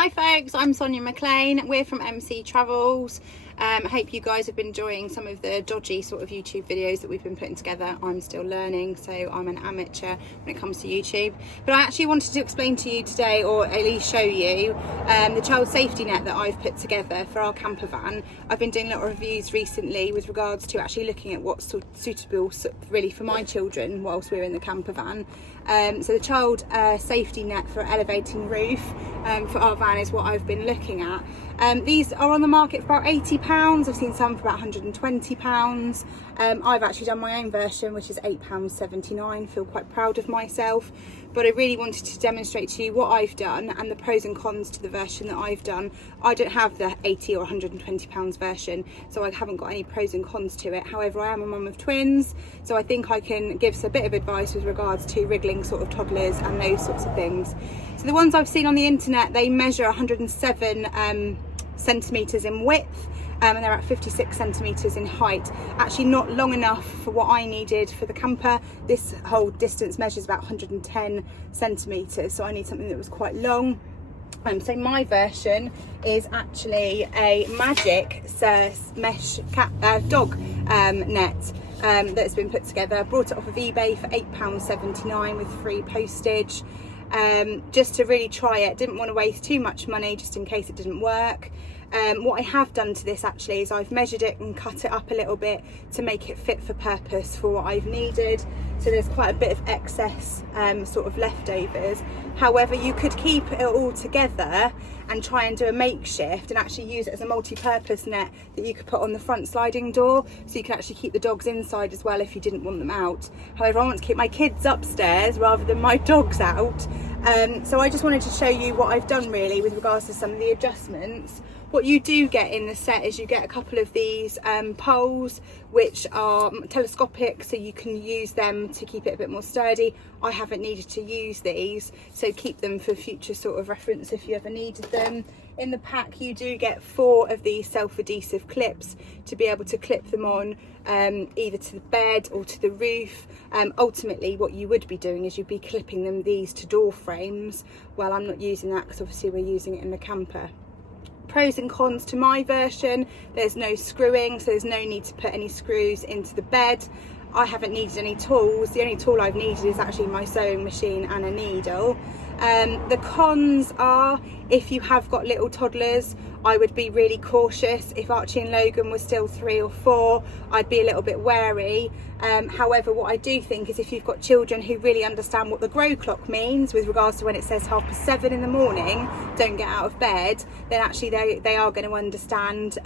Hi folks, I'm Sonia McLean. We're from MC Travels. I hope you guys have been enjoying some of the dodgy sort of YouTube videos that we've been putting together. I'm still learning, so I'm an amateur when it comes to YouTube. But I actually wanted to explain to you today, or at least show you, the child safety net that I've put together for our camper van. I've been doing a lot of reviews recently with regards to actually looking at what's suitable really for my children whilst we're in the camper van. So the child safety net for elevating roof for our van is what I've been looking at. These are on the market for about £80. I've seen some for about £120. I've actually done my own version, which is £8.79. Feel quite proud of myself, but I really wanted to demonstrate to you what I've done and the pros and cons to the version that I've done. I don't have the £80 or £120 version, so I haven't got any pros and cons to it. However, I am a mum of twins, so I think I can give us a bit of advice with regards to wriggling sort of toddlers and those sorts of things. So the ones I've seen on the internet, they measure 107 centimetres in width, and they're at 56 centimetres in height. Actually not long enough for what I needed for the camper. This whole distance measures about 110 centimetres, so I need something that was quite long. So my version is actually a magic mesh dog net that's been put together. I brought it off of eBay for £8.79 with free postage, just to really try it. Didn't want to waste too much money just in case it didn't work. What I have done to this actually is I've measured it and cut it up a little bit to make it fit for purpose for what I've needed. So there's quite a bit of excess sort of leftovers. However, you could keep it all together and try and do a makeshift and actually use it as a multi-purpose net that you could put on the front sliding door, so you can actually keep the dogs inside as well if you didn't want them out. However, I want to keep my kids upstairs rather than my dogs out. So I just wanted to show you what I've done really with regards to some of the adjustments. What you do get in the set is you get a couple of these poles which are telescopic, so you can use them to keep it a bit more sturdy. I haven't needed to use these, so keep them for future sort of reference if you ever needed them. In the pack you do get 4 of these self-adhesive clips to be able to clip them on either to the bed or to the roof. Ultimately what you would be doing is you'd be clipping these to door frames. Well, I'm not using that because obviously we're using it in the camper. Pros and cons to my version: there's no screwing, so there's no need to put any screws into the bed. I haven't needed any tools. The only tool I've needed is actually my sewing machine and a needle. The cons are, if you have got little toddlers, I would be really cautious. If Archie and Logan were still 3 or 4, I'd be a little bit wary. However, what I do think is if you've got children who really understand what the grow clock means with regards to when it says 7:30 in the morning, don't get out of bed, then actually they are going to understand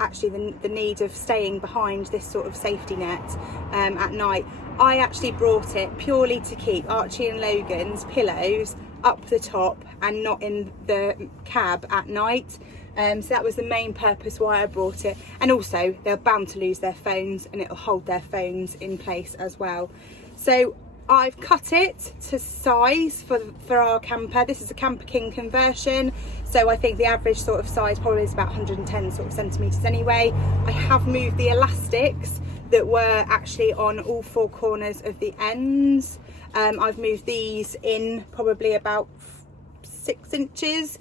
actually the need of staying behind this sort of safety net at night. I actually brought it purely to keep Archie and Logan's pillows up the top and not in the cab at night. So that was the main purpose why I brought it, and also they're bound to lose their phones and it'll hold their phones in place as well. So I've cut it to size for our camper. This is a Camper King conversion, so I think the average sort of size probably is about 110 sort of centimetres anyway. I have moved the elastics that were actually on all 4 corners of the ends. I've moved these in probably about 6 inches,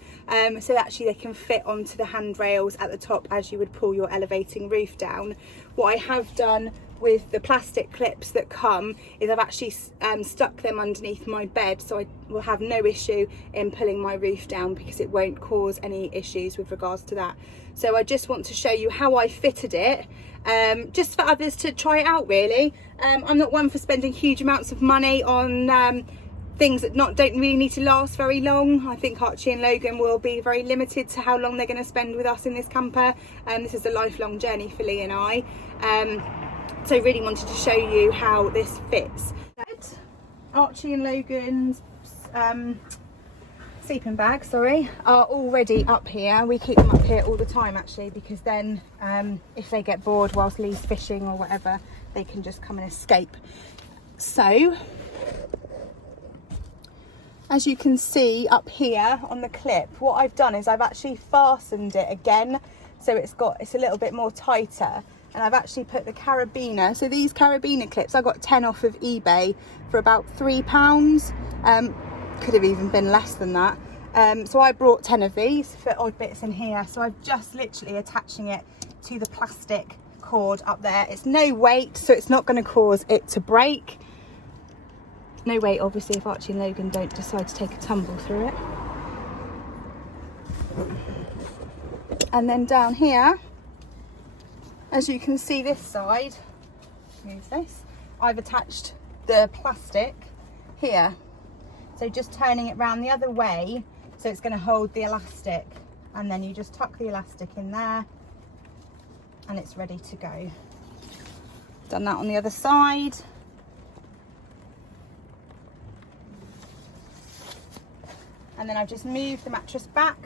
so actually they can fit onto the handrails at the top as you would pull your elevating roof down. What I have done with the plastic clips that come is I've actually stuck them underneath my bed, so I will have no issue in pulling my roof down because it won't cause any issues with regards to that. So I just want to show you how I fitted it, just for others to try it out really. I'm not one for spending huge amounts of money on things that don't really need to last very long. I think Archie and Logan will be very limited to how long they're going to spend with us in this camper. This is a lifelong journey for Lee and I. So really wanted to show you how this fits. Archie and Logan's sleeping bags, are already up here. We keep them up here all the time actually, because then if they get bored whilst Lee's fishing or whatever, they can just come and escape. So as you can see up here on the clip, what I've done is I've actually fastened it again, so it's a little bit more tighter, and I've actually put the carabiner. So these carabiner clips, I got 10 off of eBay for about £3. Could have even been less than that. So I brought 10 of these for odd bits in here. So I'm just literally attaching it to the plastic cord up there. It's no weight, so it's not going to cause it to break. No weight, obviously, if Archie and Logan don't decide to take a tumble through it. And then down here, as you can see this side, move this, I've attached the plastic here. So just turning it round the other way, so it's going to hold the elastic. And then you just tuck the elastic in there and it's ready to go. Done that on the other side. And then I've just moved the mattress back.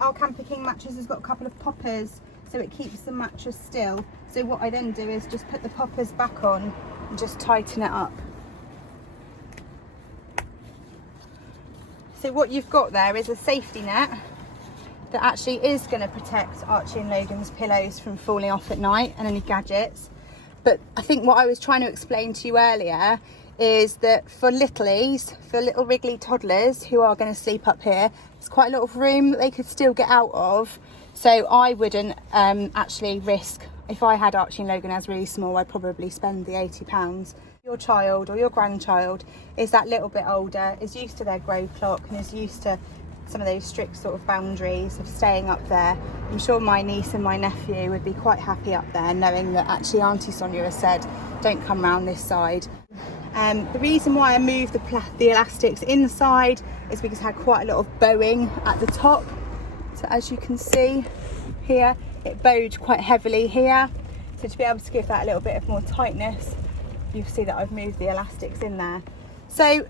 Our Camper King mattress has got a couple of poppers, so it keeps the mattress still. So what I then do is just put the poppers back on and just tighten it up. So what you've got there is a safety net that actually is going to protect Archie and Logan's pillows from falling off at night and any gadgets. But I think what I was trying to explain to you earlier is that for littlies, for little wriggly toddlers who are going to sleep up here, there's quite a lot of room that they could still get out of. So I wouldn't actually risk, if I had Archie and Logan as really small, I'd probably spend the £80. Your child or your grandchild is that little bit older, is used to their grow clock and is used to some of those strict sort of boundaries of staying up there. I'm sure my niece and my nephew would be quite happy up there knowing that actually Auntie Sonia has said don't come round this side. The reason why I moved the elastics inside is because I had quite a lot of bowing at the top. So as you can see here, it bowed quite heavily here. So to be able to give that a little bit of more tightness, you can see that I've moved the elastics in there. So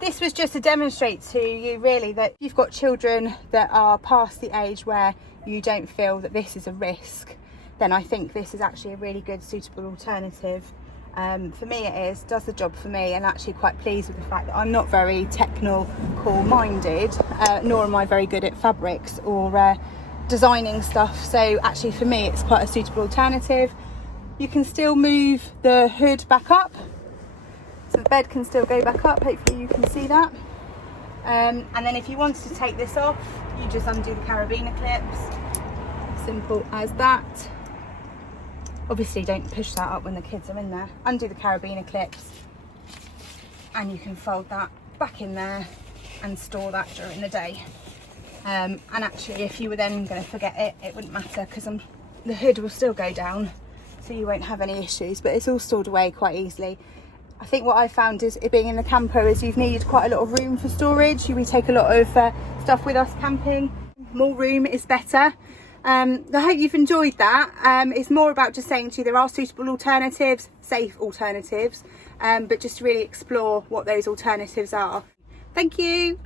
this was just to demonstrate to you really that if you've got children that are past the age where you don't feel that this is a risk, then I think this is actually a really good suitable alternative. For me it is, does the job for me, and actually quite pleased with the fact that I'm not very technical minded, nor am I very good at fabrics or designing stuff. So actually for me it's quite a suitable alternative. You can still move the hood back up, so the bed can still go back up, hopefully you can see that. And then if you wanted to take this off, you just undo the carabiner clips, simple as that. Obviously don't push that up when the kids are in there. Undo the carabiner clips and you can fold that back in there and store that during the day. And actually if you were then going to forget it, it wouldn't matter because the hood will still go down, so you won't have any issues, but it's all stored away quite easily. I think what I found is it being in the camper is you've needed quite a lot of room for storage. We take a lot of stuff with us camping. More room is better. I hope you've enjoyed that. It's more about just saying to you there are suitable alternatives, safe alternatives, but just to really explore what those alternatives are. Thank you.